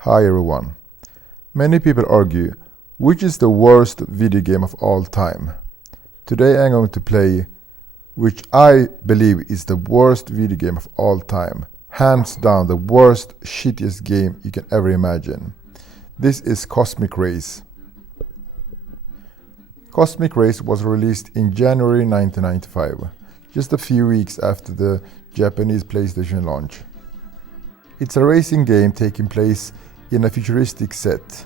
Hi everyone. Many people argue which is the worst video game of all time. Today I'm going to play which I believe is the worst video game of all time. Hands down the worst, shittiest game you can ever imagine. This is Cosmic Race. Cosmic Race was released in January 1995, just a few weeks after the Japanese PlayStation launch. It's a racing game taking place in a futuristic set.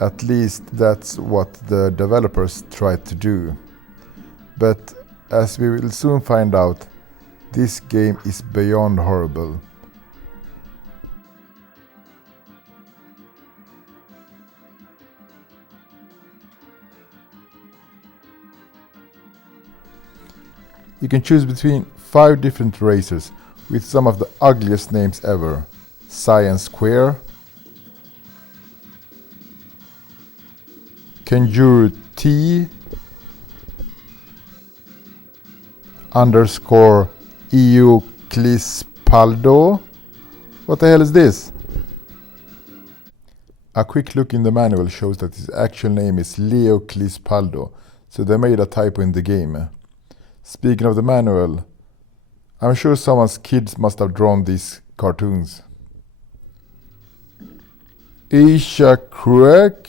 At least that's what the developers tried to do. But as we will soon find out, this game is beyond horrible. You can choose between 5 different racers with some of the ugliest names ever. Science Square, Kenjuru T underscore EU Clispaldo. What the hell is this? A quick look in the manual shows that his actual name is Leo Clispaldo, so they made a typo in the game. Speaking of the manual, I'm sure someone's kids must have drawn these cartoons. Isha Crack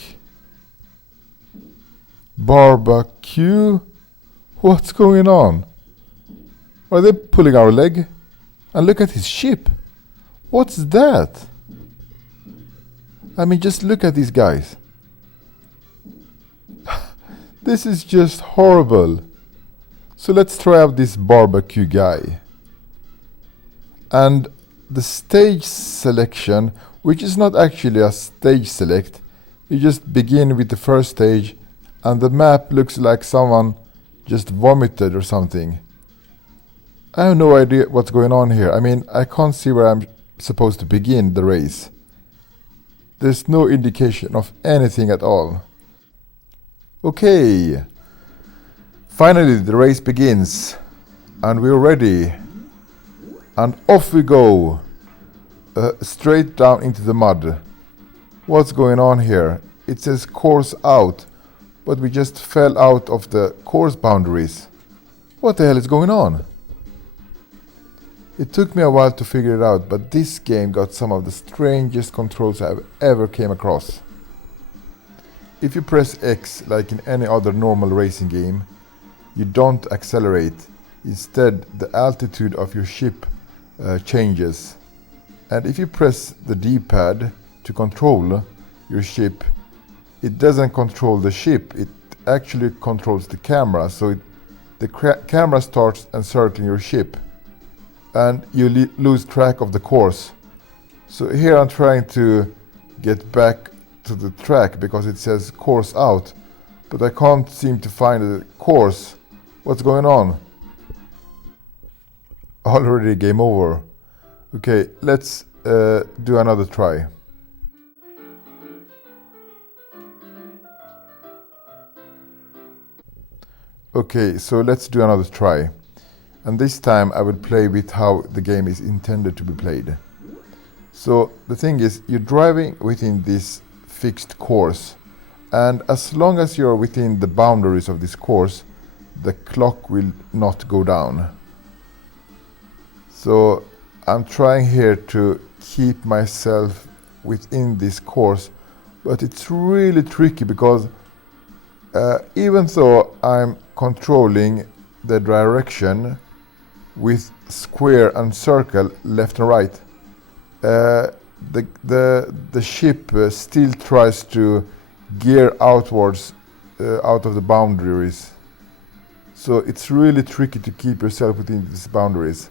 Barbecue. What's going on? Are they pulling our leg? And look at his ship. What's that? I mean, just look at these guys. This is just horrible. So let's try out this barbecue guy. And the stage selection, which is not actually a stage select, you just begin with the first stage and the map looks like someone just vomited or something. I have no idea what's going on here. I mean, I can't see where I'm supposed to begin the race. There's no indication of anything at all. Okay. Finally, the race begins. And we're ready. And off we go. Straight down into the mud. What's going on here? It says course out, but we just fell out of the course boundaries. What the hell is going on? It took me a while to figure it out, but this game got some of the strangest controls I've ever came across. If you press X like in any other normal racing game, you don't accelerate. Instead, the altitude of your ship changes. And if you press the D-pad to control your ship, it doesn't control the ship, it actually controls the camera. So the camera starts encircling your ship and you lose track of the course. So here I'm trying to get back to the track because it says course out, but I can't seem to find the course. What's going on? Already game over. Okay, let's do another try. Okay, so let's do another try. And this time I will play with how the game is intended to be played. So the thing is, you're driving within this fixed course, and as long as you're within the boundaries of this course, the clock will not go down. So I'm trying here to keep myself within this course, but it's really tricky because even though I'm controlling the direction with square and circle left and right, the ship still tries to gear outwards out of the boundaries. So it's really tricky to keep yourself within these boundaries.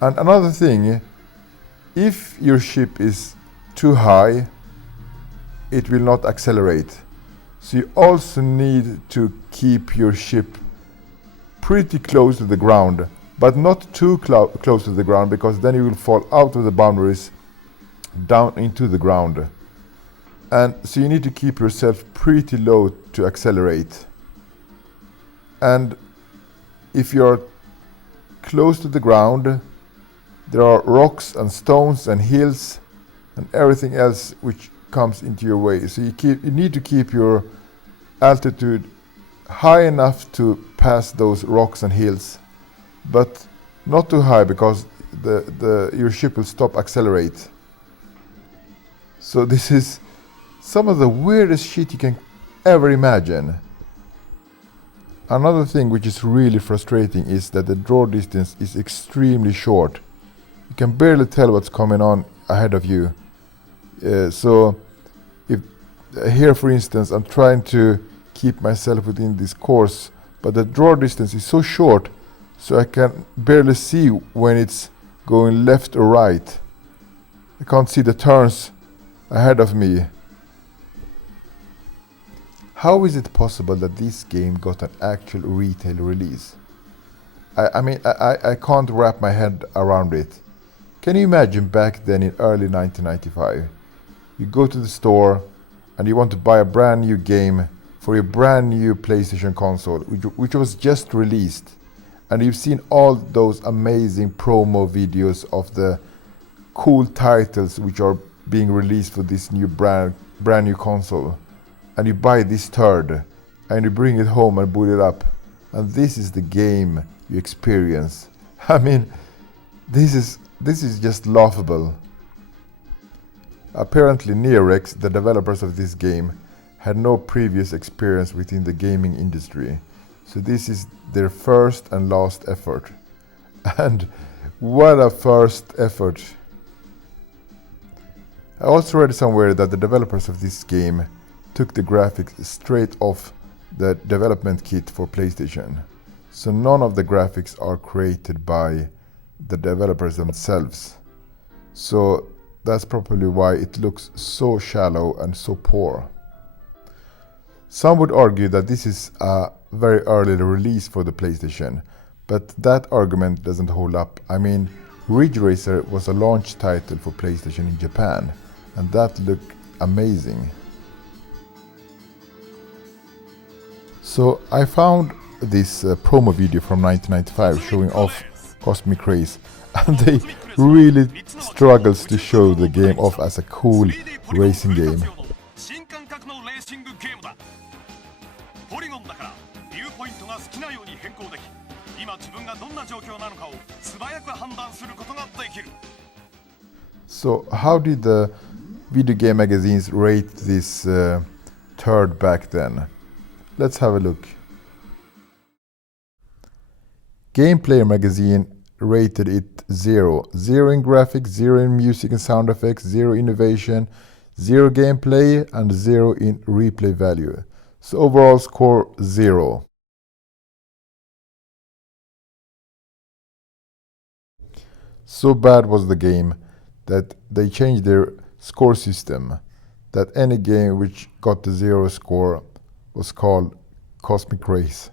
And another thing, if your ship is too high, it will not accelerate. So you also need to keep your ship pretty close to the ground, but not too close to the ground, because then you will fall out of the boundaries down into the ground. And so you need to keep yourself pretty low to accelerate. And if you're close to the ground, there are rocks and stones and hills, and everything else which comes into your way. So you need to keep your altitude high enough to pass those rocks and hills, but not too high because your ship will stop accelerate. So this is some of the weirdest shit you can ever imagine. Another thing which is really frustrating is that the draw distance is extremely short. You can barely tell what's coming on ahead of you. So if here for instance I'm trying to keep myself within this course, but the draw distance is so short so I can barely see when it's going left or right. I can't see the turns ahead of me. How is it possible that this game got an actual retail release? I mean, I can't wrap my head around it. Can you imagine back then in early 1995? You go to the store and you want to buy a brand new game for your brand new PlayStation console, which was just released. And you've seen all those amazing promo videos of the cool titles which are being released for this new brand new console. And you buy this turd and you bring it home and boot it up, and this is the game you experience. I mean, this is just laughable. Apparently Neorex, the developers of this game, had no previous experience within the gaming industry, so this is their first and last effort. And what a first effort. I also read somewhere that the developers of this game took the graphics straight off the development kit for PlayStation. So none of the graphics are created by the developers themselves. So that's probably why it looks so shallow and so poor. Some would argue that this is a very early release for the PlayStation, but that argument doesn't hold up. I mean, Ridge Racer was a launch title for PlayStation in Japan, and that looked amazing. So I found this promo video from 1995 showing off Cosmic Race, and they really struggles to show the game off as a cool racing game. So how did the video game magazines rate this turd back then? Let's have a look. Gameplayer magazine rated it 0. 0 in graphics, 0 in music and sound effects, 0 innovation, 0 gameplay, and 0 in replay value. So overall score 0. So bad was the game that they changed their score system, that any game which got the 0 score was called Cosmic Race.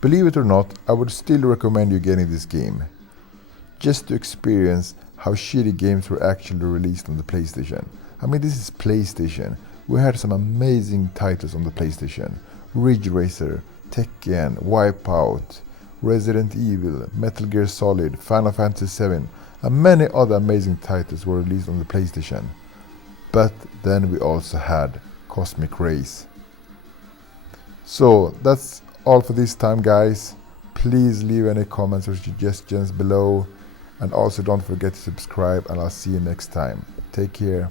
Believe it or not, I would still recommend you getting this game, just to experience how shitty games were actually released on the PlayStation. I mean, this is PlayStation. We had some amazing titles on the PlayStation. Ridge Racer, Tekken, Wipeout, Resident Evil, Metal Gear Solid, Final Fantasy VII, and many other amazing titles were released on the PlayStation. But then we also had Cosmic Race. So that's all for this time, guys. Please leave any comments or suggestions below, and also don't forget to subscribe, and I'll see you next time. Take care.